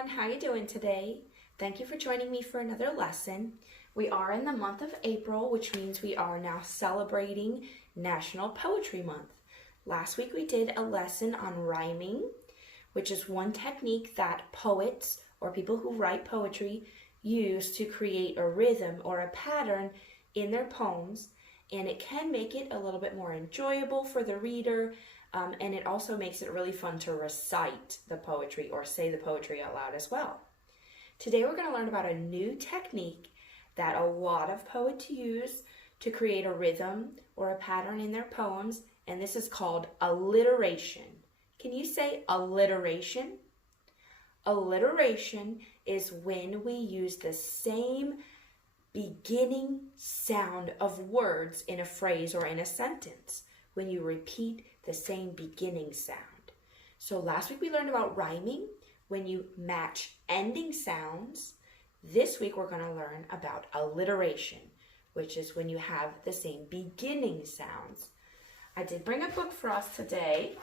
everyone, how you doing today? Thank you for joining me for another lesson. We are in the month of April, which means we are now celebrating National Poetry Month. Last week we did a lesson on rhyming, which is one technique that poets or people who write poetry use to create a rhythm or a pattern in their poems, and it can make it a little bit more enjoyable for the reader. And it also makes it really fun to recite the poetry or say the poetry out loud as well. Today we're going to learn about a new technique that a lot of poets use to create a rhythm or a pattern in their poems, and this is called alliteration. Can you say alliteration? Alliteration is when we use the same beginning sound of words in a phrase or in a sentence, when you repeat the same beginning sound. So last week we learned about rhyming, when you match ending sounds. This week we're going to learn about alliteration, which is when you have the same beginning sounds. I did bring a book for us today.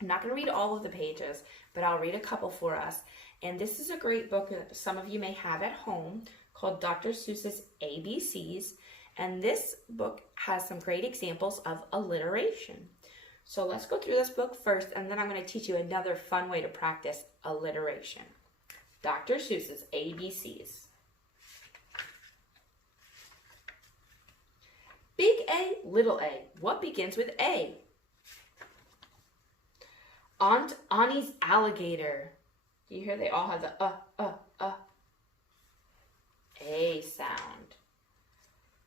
I'm not going to read all of the pages, but I'll read a couple for us. And this is a great book that some of you may have at home called Dr. Seuss's ABCs. And this book has some great examples of alliteration. So let's go through this book first, and then I'm going to teach you another fun way to practice alliteration. Dr. Seuss's ABCs. Big A, little a. What begins with A? Aunt Annie's alligator. Do you hear they all have the A sound.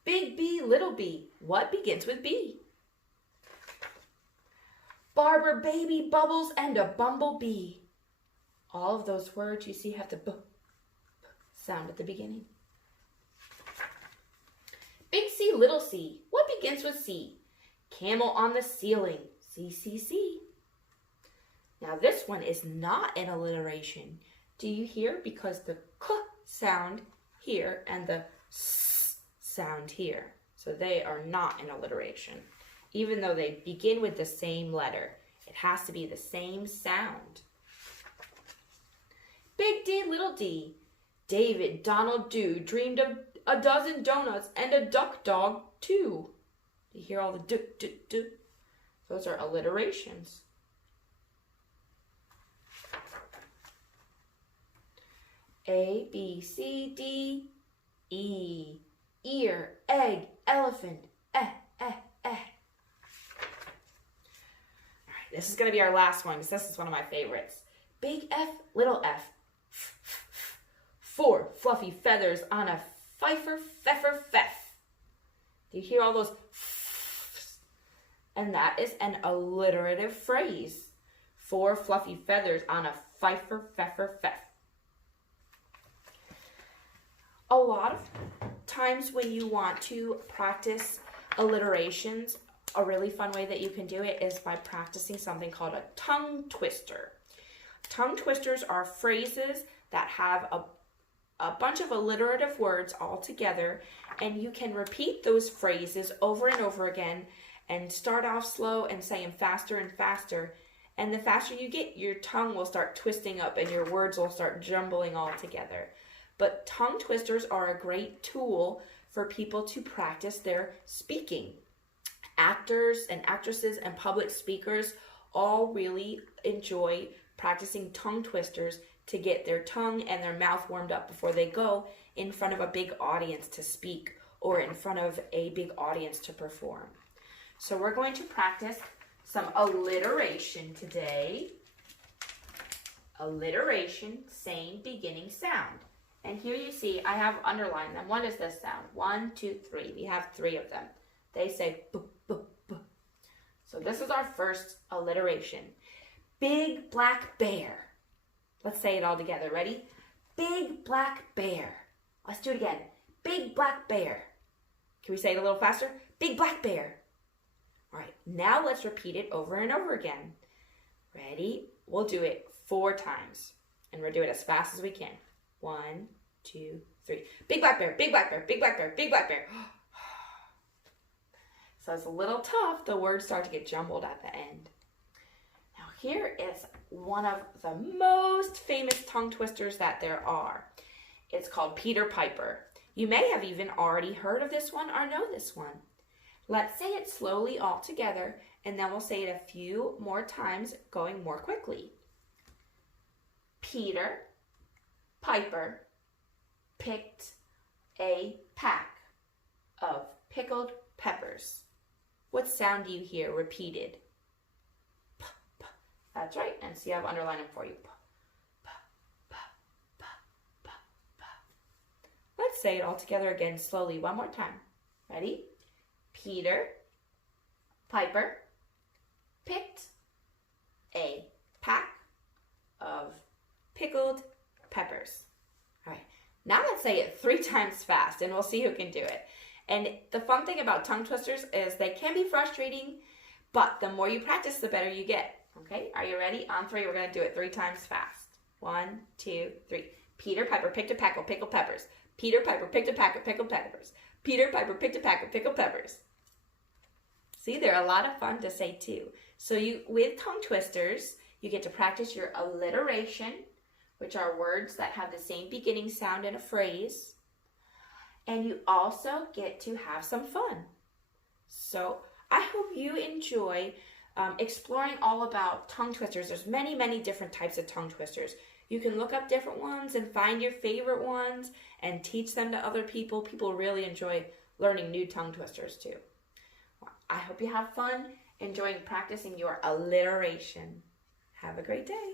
Big B, little b. What begins with B? Barber, baby, bubbles, and a bumblebee. All of those words you see have the b sound at the beginning. Big C, little c. What begins with C? Camel on the ceiling. C, C, C. Now this one is not an alliteration. Do you hear? Because the k sound here and the s sound here. So they are not an alliteration. Even though they begin with the same letter, it has to be the same sound. Big D, little d. David, Donald, do dreamed of a dozen donuts and a duck dog too. You hear all the do. Those are alliterations. A, B, C, D, E. Ear, egg, elephant, This is going to be our last one because this is one of my favorites. Big F, little f. Four fluffy feathers on a fifer, pfeffer, feff. Do you hear all those f's? And that is an alliterative phrase. Four fluffy feathers on a fifer, pfeffer, feff. A lot of times when you want to practice alliterations, a really fun way that you can do it is by practicing something called a tongue twister. Tongue twisters are phrases that have a bunch of alliterative words all together, and you can repeat those phrases over and over again and start off slow and say them faster and faster. And the faster you get, your tongue will start twisting up and your words will start jumbling all together. But tongue twisters are a great tool for people to practice their speaking. Actors and actresses and public speakers all really enjoy practicing tongue twisters to get their tongue and their mouth warmed up before they go in front of a big audience to speak or in front of a big audience to perform. So we're going to practice some alliteration today. Alliteration, same beginning sound. And here you see I have underlined them. What is this sound? 1, 2, 3. We have 3 of them. They say b, b, b. So this is our first alliteration. Big black bear. Let's say it all together. Ready? Big black bear. Let's do it again. Big black bear. Can we say it a little faster? Big black bear. All right, now let's repeat it over and over again. Ready? We'll do it 4 times. And we'll do it as fast as we can. 1, 2, 3. Big black bear, big black bear, big black bear, big black bear. So it's a little tough. The words start to get jumbled at the end. Now here is one of the most famous tongue twisters that there are. It's called Peter Piper. You may have even already heard of this one or know this one. Let's say it slowly all together, and then we'll say it a few more times, going more quickly. Peter Piper picked a pack of pickled peppers. What sound do you hear repeated? P, p. That's right, and see, I've underlined them for you. P, p, p, p, p, p. Let's say it all together again slowly one more time. Ready? Peter Piper picked a pack of pickled peppers. All right, now let's say it 3 times fast, and we'll see who can do it. And the fun thing about tongue twisters is they can be frustrating, but the more you practice, the better you get. Okay, are you ready? On 3, we're going to do it 3 times fast. 1, 2, 3. Peter Piper picked a pack of pickled peppers. Peter Piper picked a pack of pickled peppers. Peter Piper picked a pack of pickled peppers. See, they're a lot of fun to say too. So with tongue twisters, you get to practice your alliteration, which are words that have the same beginning sound in a phrase. And you also get to have some fun. So I hope you enjoy exploring all about tongue twisters. There's many, many different types of tongue twisters. You can look up different ones and find your favorite ones and teach them to other people. People really enjoy learning new tongue twisters too. I hope you have fun enjoying practicing your alliteration. Have a great day.